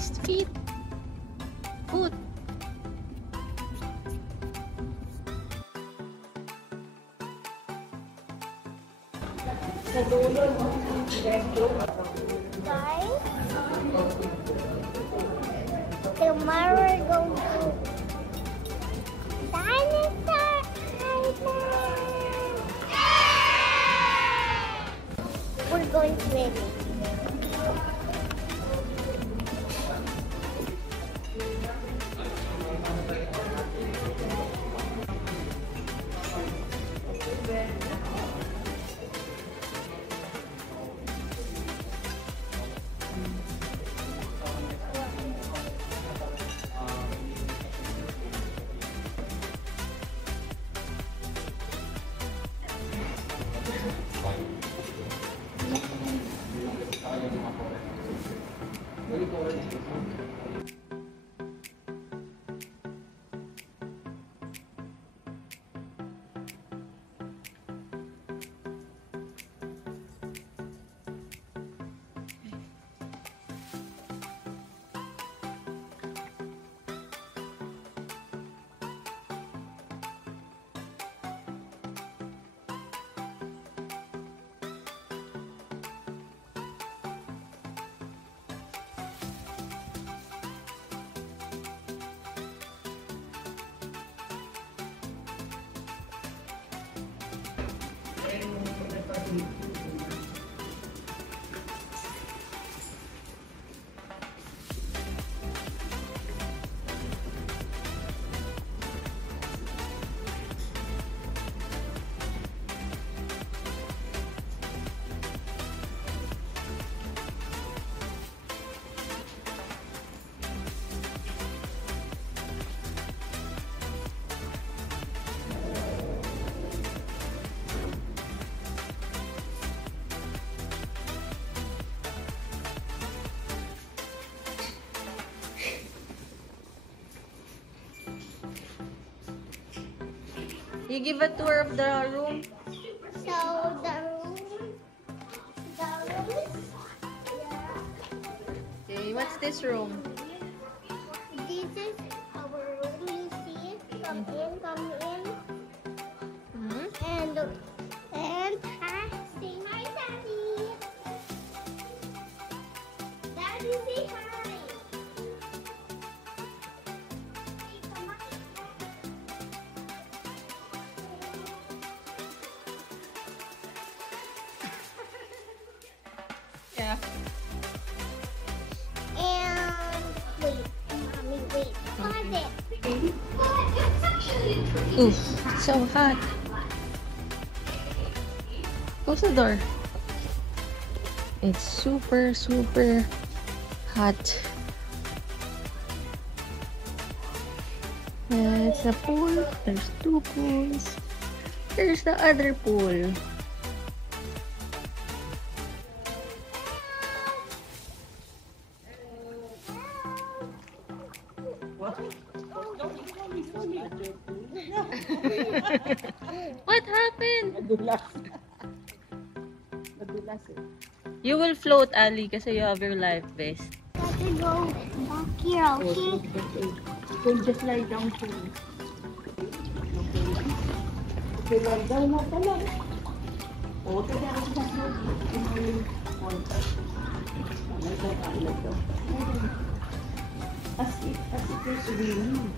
his feet. Foot. Guys, tomorrow we're going to Dinosaur Island. We're going swimming. You give a tour of the room. So the room is, Okay, what's this room? this is our room. You see it? Come in. And say hi, Daddy. Daddy, say hi. Yeah. And wait, Mommy, wait. Pause it. Oof, so hot. Close the door. It's super hot. That's the pool. There's two pools. There's the other pool. What happened? You will float, Ali, kasi you have your life vest. Got to go back here, okay? So just lie down to okay, lie down na pala. O, tada ako sa floor. As it is raining.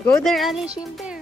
Go there, Ali. Swim there.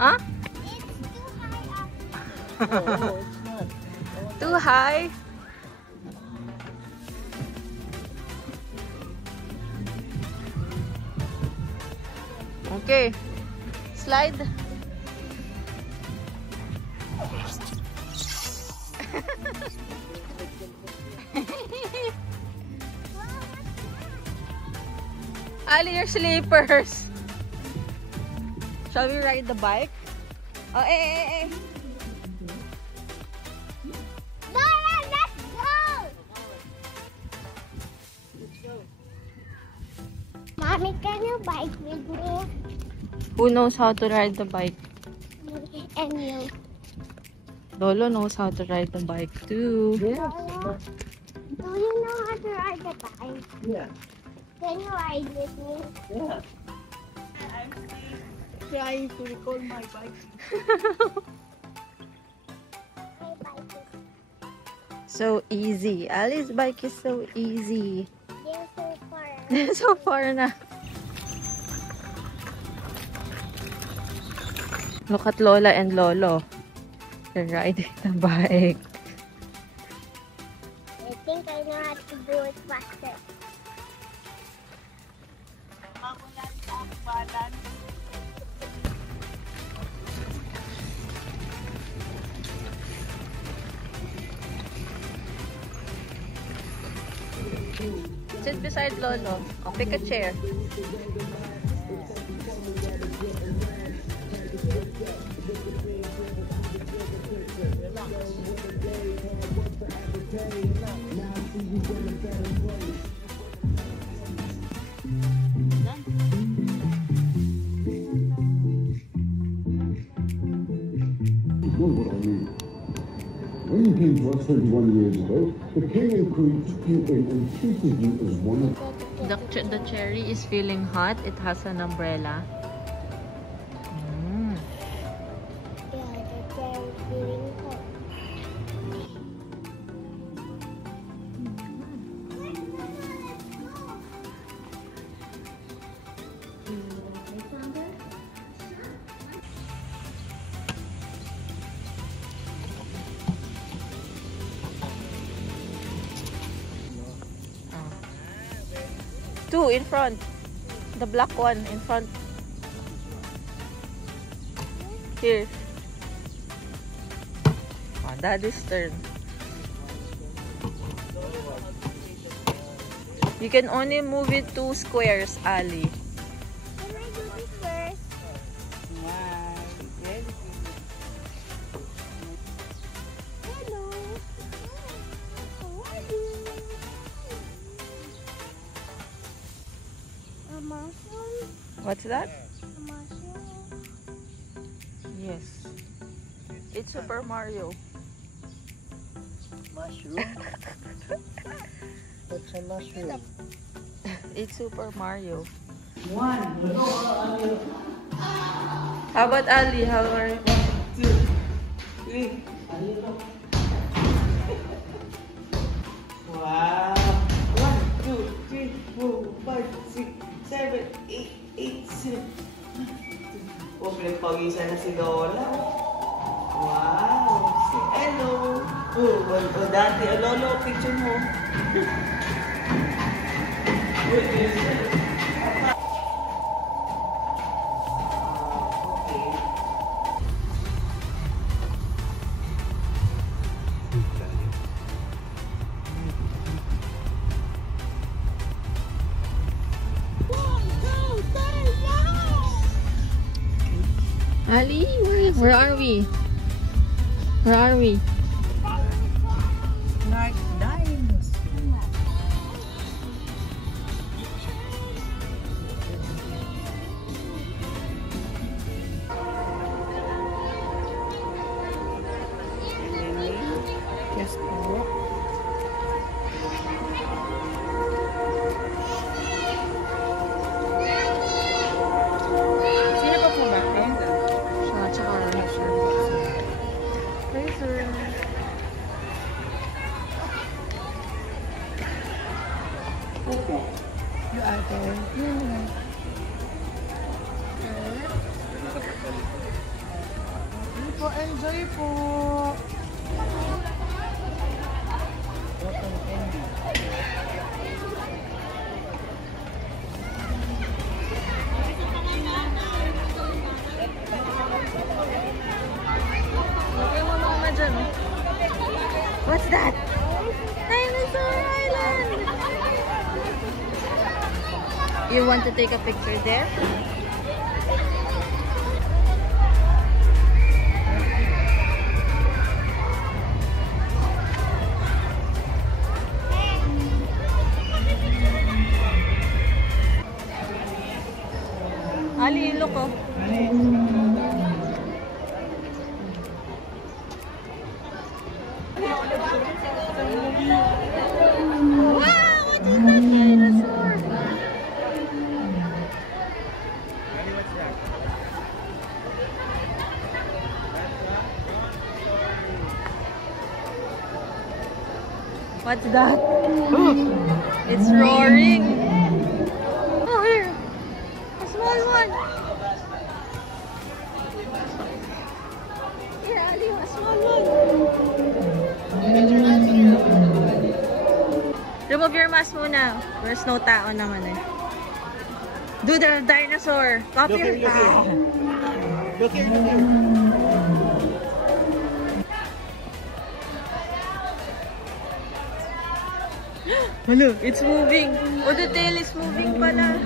Huh? It's too high up. No, it's not. Too high? Okay. Slide. Ali, your slippers. Shall we ride the bike? Oh, eh. Dora, let's go! Mommy, can you bike with me? Who knows how to ride the bike? And you. Lolo knows how to ride the bike too. Dora, do you know how to ride the bike? Yeah. Can you ride with me? Yeah. I'm trying to recall my bike. My bike is So easy. Ali's bike is so easy. there so far. So far na. Look at Lola and Lolo. They're riding the bike. I think I know how to do it faster. Sit beside Lolo. Oh, pick a chair. You know what I mean. When you came to us 21 years ago, the king and queen took you in and treated you as one of The cherry is feeling hot. It has an umbrella. Yeah, the chair is feeling hot. Two in front. The black one in front. Here. Oh, Daddy's turn. You can only move it 2 squares, Ali. Can I do this first? Hello. How are you? A mushroom? What's that? A mushroom? Yes. It's Super Mario. mushroom. What's a mushroom? It's Super Mario. One. How about Ali? How are you? 2, 3. Wow. 1, 2, 3, 4, 5, 6, 7, 8, 8, 7. Oh, pinagpawisan na si Lola. Wow. Hello. Oh, dati. Lolo, picture mo. Okay. Ali, where are we? Where are we? Like diamonds. Yes, po. Sino pa po ba? Siya, tsaka Razor. Razor. You are there. po, enjoy po. Lagay mo mama dyan. What's that? Dinosaur Island! You want to take a picture there? Ali, look oh. Wow, what is that dinosaur? What's that? It's roaring. Oh, here. A small one. Here, Ali, a small one. Remove your mask muna. There's no tao naman eh. Do the dinosaur. Copy your tao. Look here. Hello, it's moving. Oh, the tail is moving pala.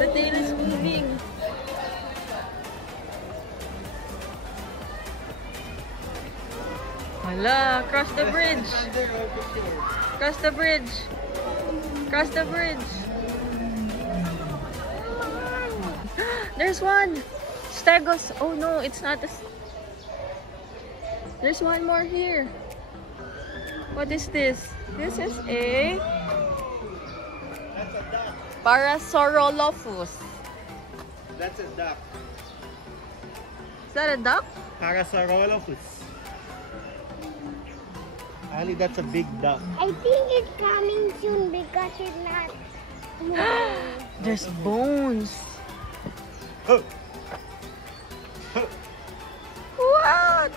The tail is moving. Hala, cross the bridge. Cross the bridge. Cross the bridge. There's one. Stegos. Oh no, it's not a... There's one more here. What is this? This is a Parasaurolophus. That's a duck. Is that a duck? Parasaurolophus. Ali, that's a big duck. I think it's coming soon because it's not moving. There's bones. Oh. What?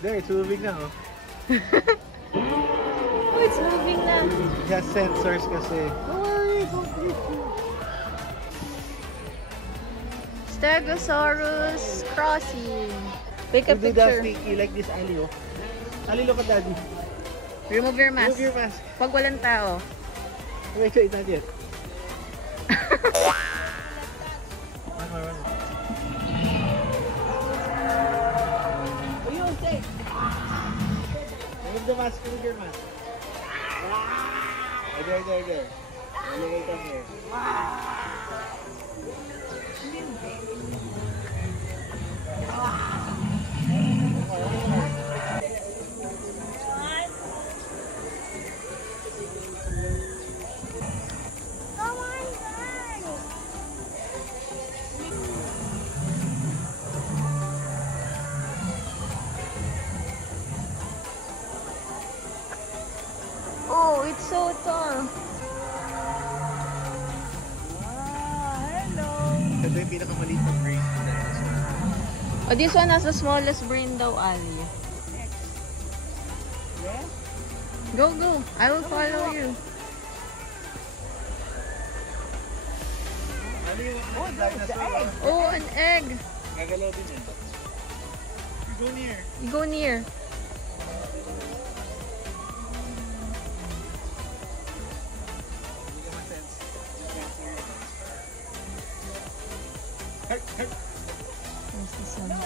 There, it's moving now. Oh, it's moving now. It has sensors kasi. Stegosaurus crossing. Take a You do that picture. sticky like this, Ali, oh. Ali, look at daddy. Remove your mask. Remove your mask. Pag walang tao. Wait, not yet. One more. Remove the mask, remove your mask. There. Ilagay ka here. Come on, guys. Oh, it's so tall. Ito yung pinakamaliit na brain na dinosaur. Oh, this one has the smallest brain daw, Ali. Go. I will follow you. Ano yung dinosaur? Oh, an egg. Gagalaw din yan. You go near. You go near. Hindi ka ma-sense. There's the sunset.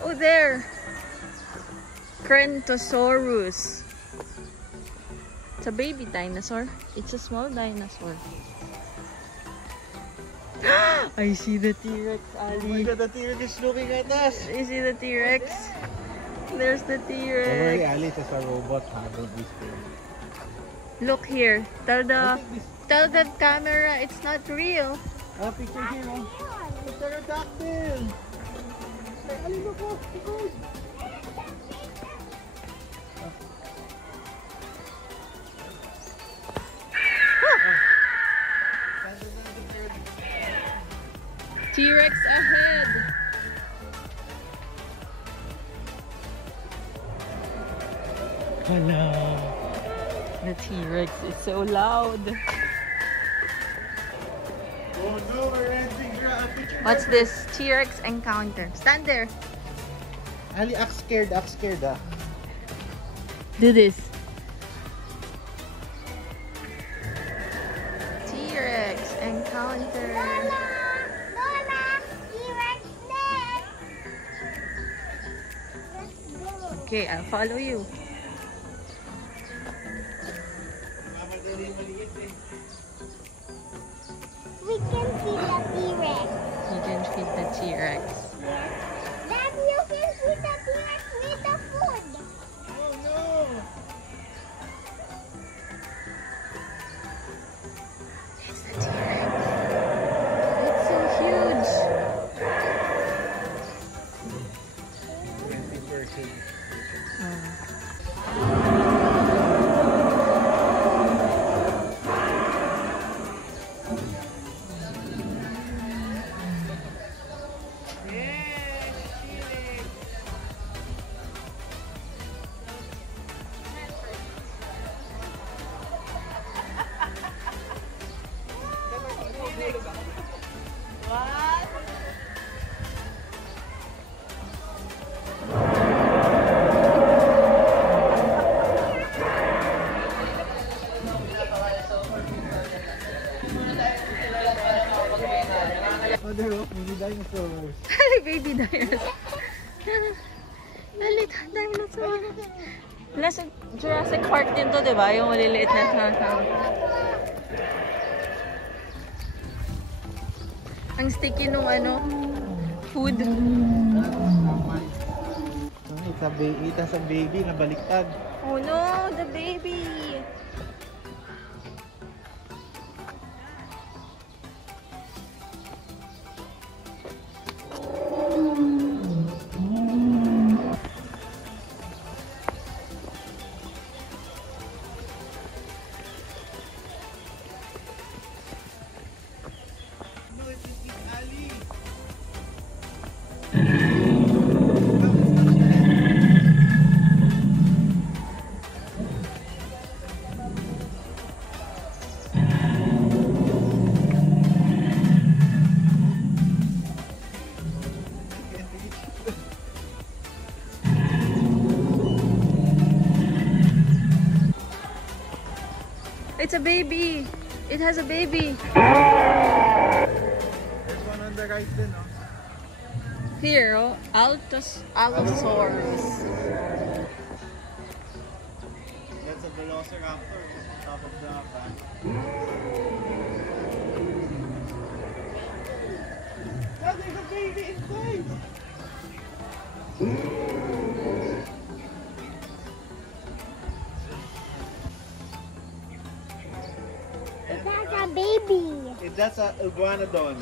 Oh, there. Crentosaurus. It's a baby dinosaur. It's a small dinosaur. I see the T-Rex, Oh my Ali. God, the T-Rex is looking at us. You see the T-Rex? There's the Don't worry, T-Rex. Alice is a robot. Don't be scared. Look here. Tell the camera it's not real. Ah, picture here, oh. Pterodactyl. Ay, alin mo po? Ikot. T-Rex ahead. Hello. The T-Rex is so loud. Oh no, we're ending. Picture. What's this? T-Rex encounter. Stand there. Ali, act scared, ah. Do this. T-Rex encounter. Lola, T-Rex dead. Let's go. Okay, I'll follow you. We can see the T-Rex. You can feed the T-Rex. Dad, you can see the T-Rex with the food. Oh no. It's the T-Rex. It's so huge. Oh, there, oh, mini dinosaurs. Baby dinosaur. Lalit, dinosaur. Nasa Jurassic Park din to, di ba? Yung maliliit na dinosaur. Ang sticky nung ano, food. It's a baby na baliktad. Oh no, the baby. No, it's Ali. It's a baby. It has a baby. There's one on the right then, oh. Here, oh, Allosaurus. That's a velociraptor on top of the back. Oh, there's a baby inside! It has a baby. That's a iguanodon.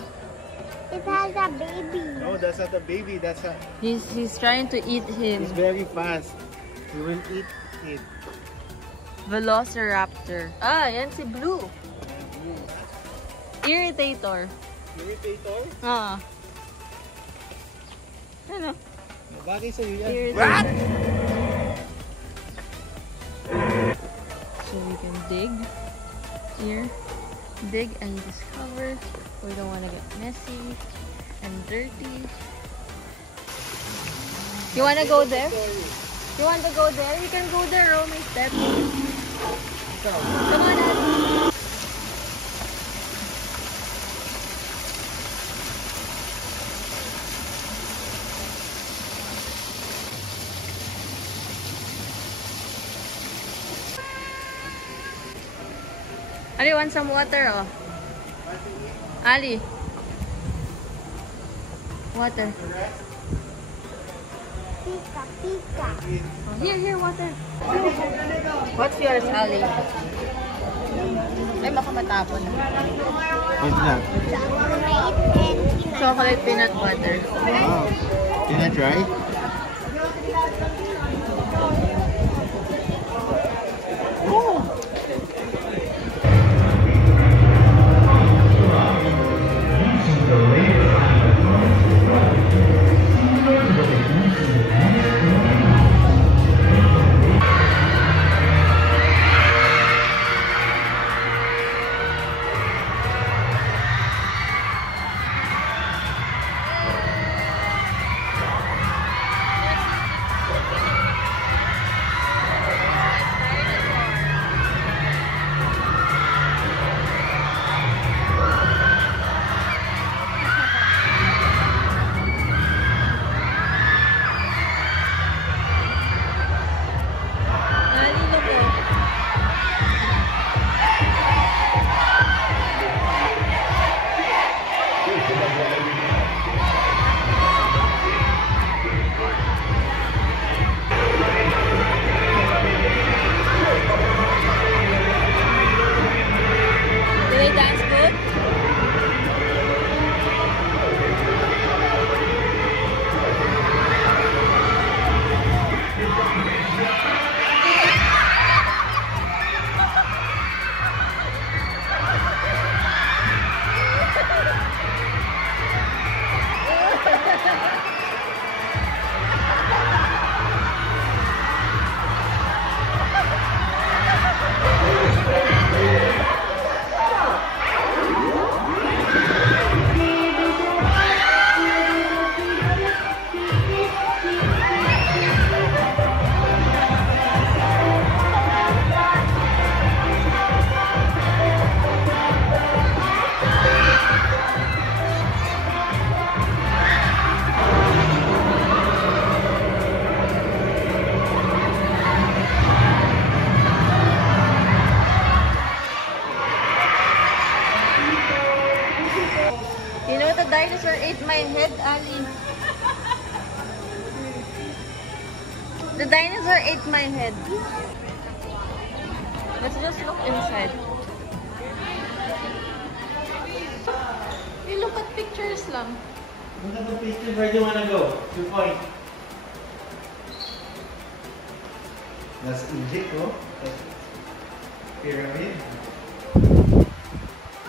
It has a baby. No, that's not a baby. That's a. He's trying to eat him. He's very fast. He will eat it. Velociraptor. Ah, yan si Blue. Irritator. Irritator? Ah. Ano? Bagay sa'yo yan. Irritator. So we can dig here. Dig and discover. We don't want to get messy and dirty. You want to go there? You want to go there? You can go there, oh, my step. Come on, Abby. Ali, want some water, oh. Ali. Water. Pika, pika. Here, water. What's yours, Ali? Ay, baka matapon na. What's that? Chocolate and peanut. Chocolate peanut butter. Wow. Can I try? Oh. Ali, look po. Do they dance good? You know the dinosaur ate my head, Ali. The dinosaur ate my head. Let's just look inside. You look at pictures lang. Look at the picture. Where do you wanna go? To point. That's Egypt, oh. That's pyramid.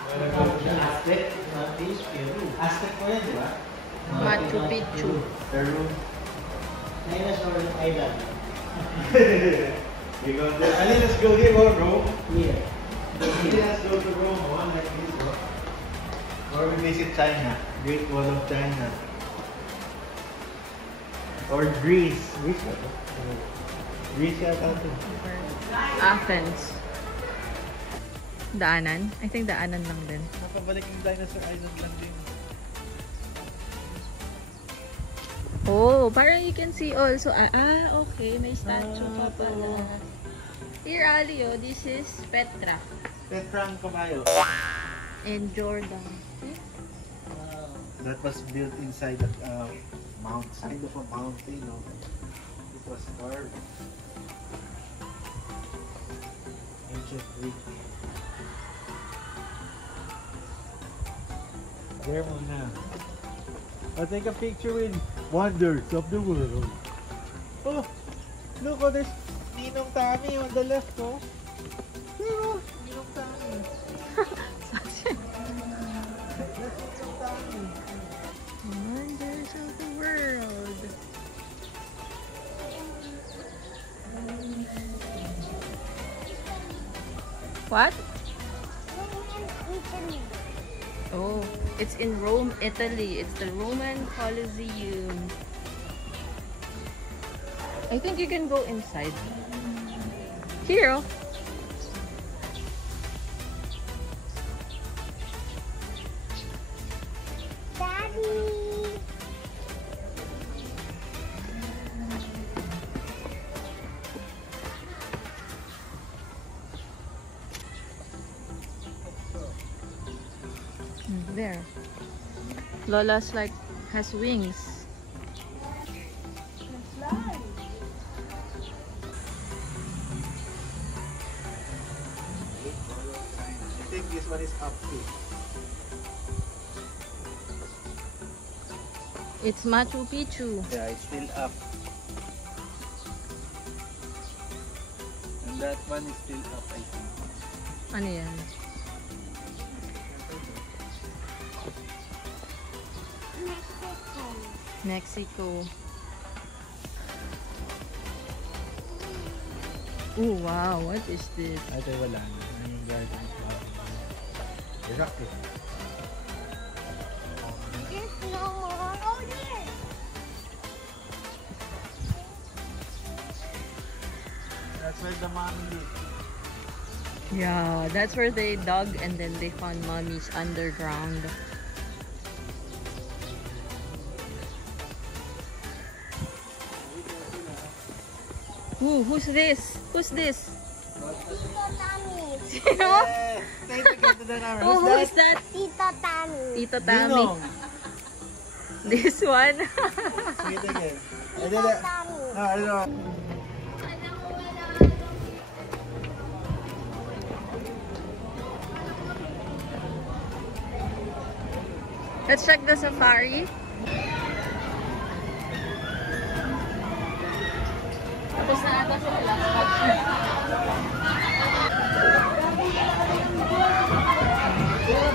Wanna go to Aztec? Northeast Peru. Aztec po yan, di ba? Machu Picchu. Peru. Dinosaur Island. We go there. Ali, let's go here or Rome. Yeah. Let's go to Rome, one like this, oh. Or we visit China, Great Wall of China. Or Greece. Greece ba? Greece yata ito. Athens. Daanan? I think daanan lang din. Nakabalik yung Dinosaur Island lang din. Oh, parang you can see also. Okay. May statue pa pala. Here, Ali, oh, this is Petra Petra ang kabayo. in Jordan. That was built inside the side of a mountain. No? It was carved. Ancient Greek. There muna. I'll take a picture with Wonders of the World. Oh, look, oh, there's Ninong Tami on the left, oh. Oh, Ninong Tami. That's Ninong Tami. Wonders of the world. What? Oh, it's in Rome, Italy. It's the Roman Colosseum. I think you can go inside. Here, oh. Daddy. There. Lola's like has wings. is up too. It's Machu Picchu. Yeah, it's still up. And that one is still up, I think. Ano yan? Mexico. Oh wow, what is this? Ito wala na. Ano yung garden? Iraq eh. There's no more. Oh, there. That's where the mommy lives. Yeah, that's where they dug and then they found mummies underground. Ooh, who's this? Who's this? Tito Tammy. Sino? Say together to the camera. Oh, who is that? Tito Tammy. Tito Tammy. Ninong. This one? Say it again. I did Tito it. Tammy. No, I don't know. Let's check the safari. Tapos na ata sila.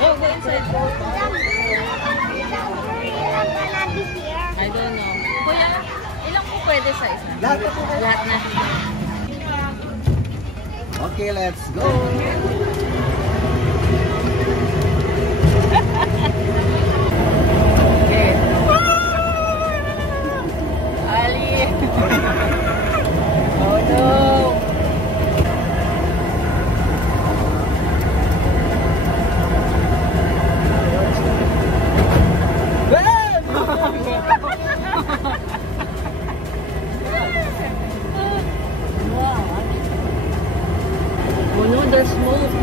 Oh, go inside. The gorilla gonna be here. I don't know. Kuya, ilang po pwede sa isa? Lahat na po. Lahat na. Okay, let's go. Ali! Oh no! Oh no, there's smoke.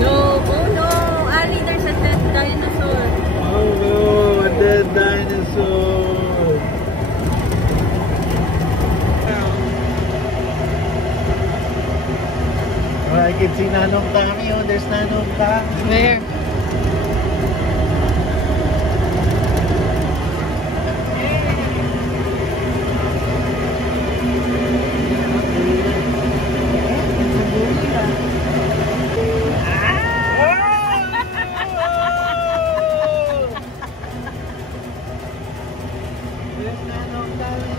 No, oh no! Ali, there's a dead dinosaur. Oh no, a dead dinosaur. Oh, I can see Nanong Tami. Oh, there's Nanong Tami. Where? There's Nanong Tami.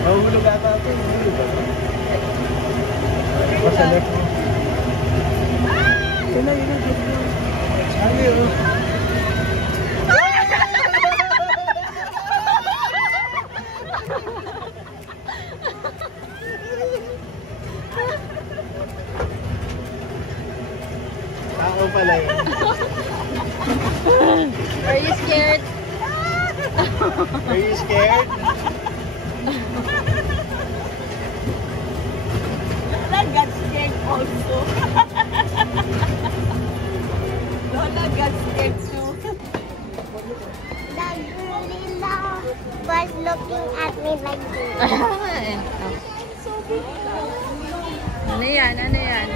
Mahulog ata ito. Mahulog ba? O sa left mo. Yun na, yun na. Sabi o. Tao pala yun. Are you scared? Are you scared? Lola got scared also. Lola got scared too. The gorilla was looking at me like this. Ano yan? Ano yan?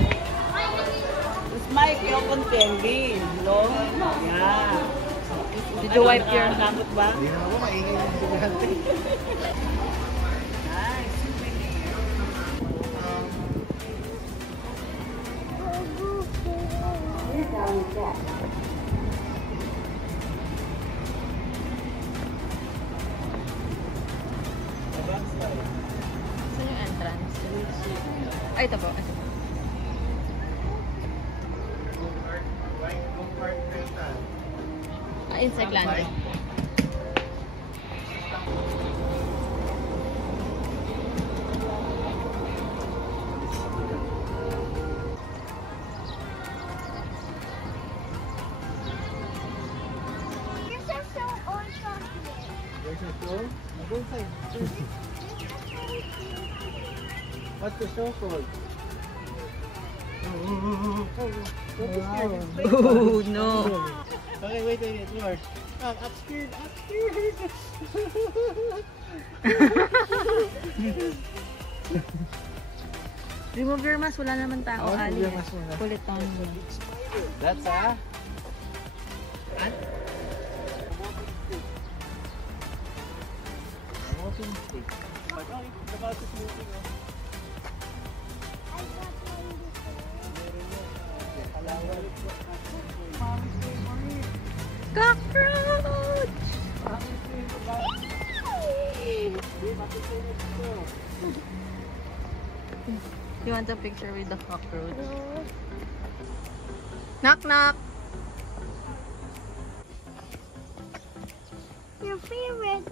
It's Mike yung contending, no? Yeah. Did you wipe your... Nakakot ba? Hindi naman ako maingay yung estudyante. Nice. Saan yung entrance? Ay, ito po. Ito po. Ah, inside landing. Control? Go inside. What's the show called? Don't be scared. It's playful. Oh no. Okay, wait. More. I'm scared. Remove your mask, wala naman tao. Oh, Ali. remove your mask muna. Pull it down. That's a... walking stick. But oh, the mouse is moving. Cockroach! You want a picture with the cockroach? Knock knock! Your favorite.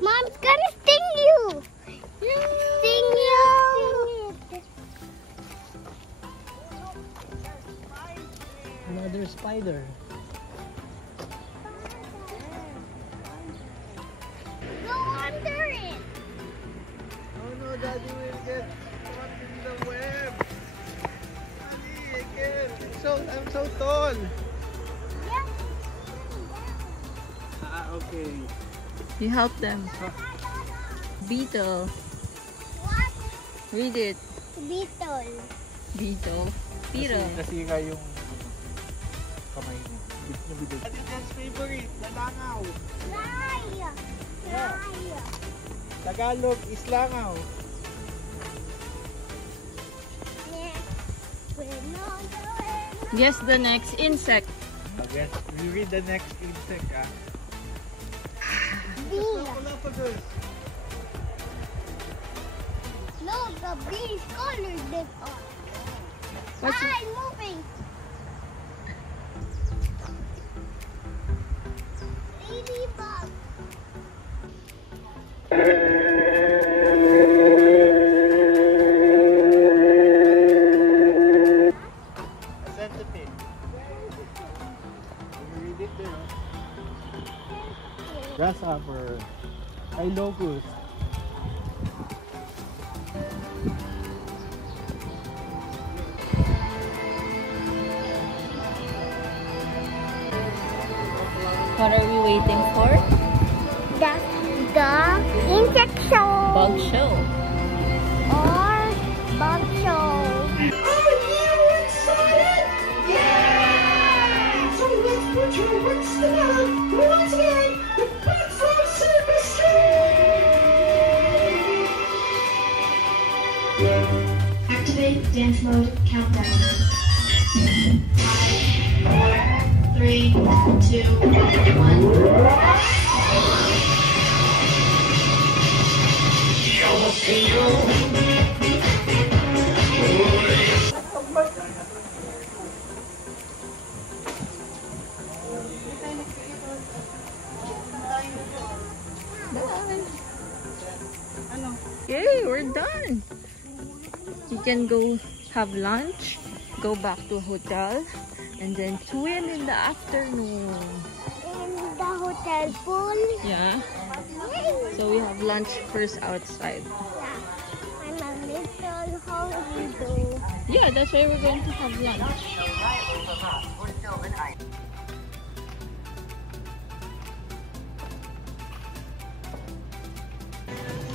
Mom's gonna sting you. Sting you. Another spider. Go under it. Oh no, Daddy will get caught in the web. Daddy, again. I'm so tall. Yeah. Okay. You help them. Beetle. What? Read it. Beetle. Beetle. Beetle. Nasira yung kamay niya. Ate Jen's favorite, langaw. Fly. Yeah. Fly. Tagalog is langaw. Guess the next insect. Yes, we read the next insect. Bee. Wala pa doon. No, the bee's colored this on. What's it? I'm moving. Ladybug. A centipede. We read it there. Grasshopper. Ay, locust. What are we waiting for? That's the insect show. Bug show. Or bug show. Yeah! So let's put your wits together once again. The Big Frog Circus Show! Activate dance mode countdown. 5, 4, 3, 2, 1. Yay, we're done. You can go have lunch, go back to a hotel, and then swim in the afternoon. In the hotel pool. Yeah. Yay. So we have lunch first outside. Yeah. I'm a little hungry though. Yeah, that's why we're going to have lunch.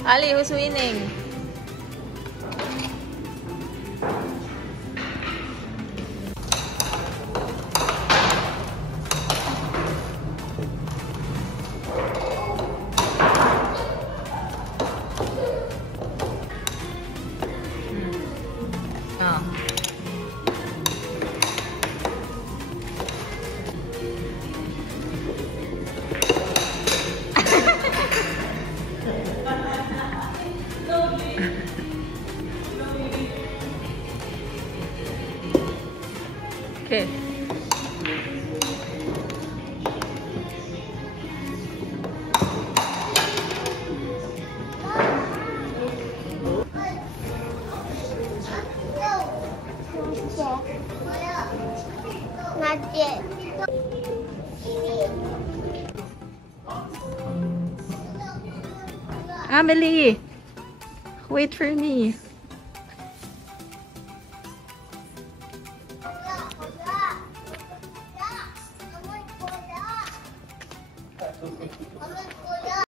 Ali, who's winning? Oh. Amelie, wait for me.